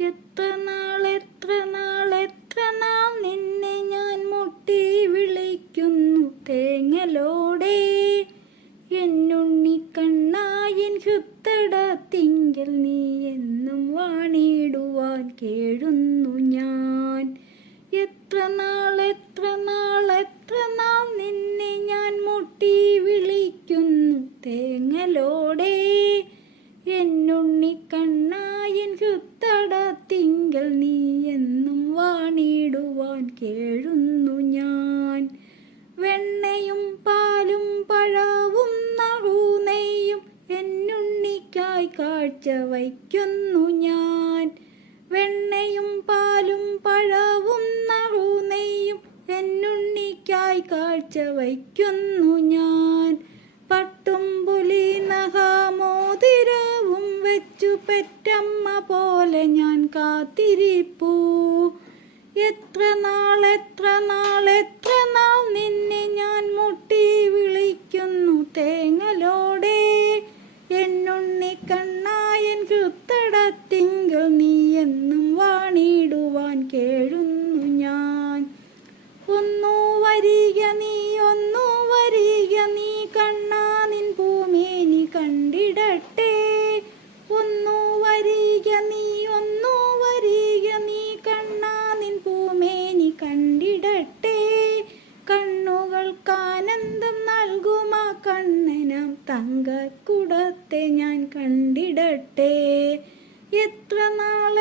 എത്ര നാൾ എത്ര നാൾ എത്ര നാൾ നിന്നെ ഞാൻ മുട്ടി വിളിക്കുന്നു തേങ്ങലോടെ. എന്നുണ്ണി കണ്ണായൻ ഹുത്തട തിങ്കൽ നീ എന്നും വാണിടുവാൻ കേഴുന്നു ഞാൻ. എത്ര നാൾ എത്ര നാൾ എത്ര നാൾ നിന്നെ ഞാൻ മുട്ടി എന്നുണ്ണിക്കായി കാഴ്ച വയ്ക്കുന്നു ഞാൻ. വെണ്ണയും പാലും പഴവും നറുനെയ്യും എന്നുണ്ണിക്കായി കാഴ്ച വയ്ക്കുന്നു ഞാൻ. പട്ടും പുലി നഹാമോതിരവും വെച്ചു പെറ്റമ്മ പോലെ ഞാൻ കാത്തിരിപ്പൂ. എത്ര നാൾ എത്ര നാൾ എത്ര നാൾ നിന്നെ ഞാൻ മുട്ടി വിളിക്കുന്നു തേങ്ങലോടെ. ഒന്നു വരിക നീ കണ്ണാ നിൻ ഭൂമേനി കണ്ടിടട്ടെ. ഒന്നു വരിക നീ ഒന്നു വരിക നീ കണ്ണാ നിൻ ഭൂമേനി കണ്ടിടട്ടെ. കണ്ണുകൾക്കാനന്ദം നൽകുമാ കണ്ണനാം തങ്കക്കുടത്തെ ഞാൻ കണ്ടിടട്ടെ. എത്ര നാൾ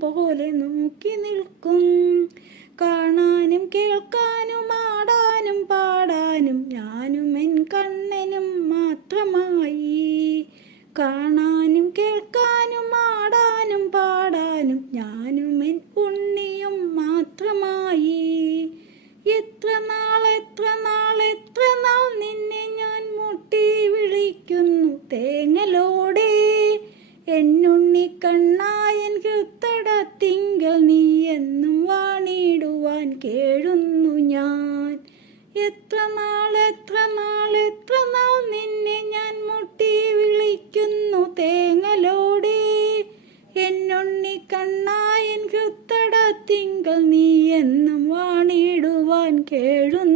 പോലെ നോക്കി നിൽക്കും. കാണാനും കേൾക്കാനും ആടാനും പാടാനും ഞാനും എൻ കണ്ണനും മാത്രമായി. കാണാനും കേൾക്കാനും ആടാനും പാടാനും ഞാനും കൃത്തട തിങ്കൾ നീ എന്നും വാണിടുവാൻ കേഴുന്നു ഞാൻ. എത്ര നാൾ എത്ര നാൾ എത്ര നാൾ നിന്നെ ഞാൻ മുട്ടി വിളിക്കുന്നു തേങ്ങലോടെ. എന്നൊണ്ണി കണ്ണായൻ തിങ്കൾ നീ എന്നും വാണിടുവാൻ കേഴുന്നു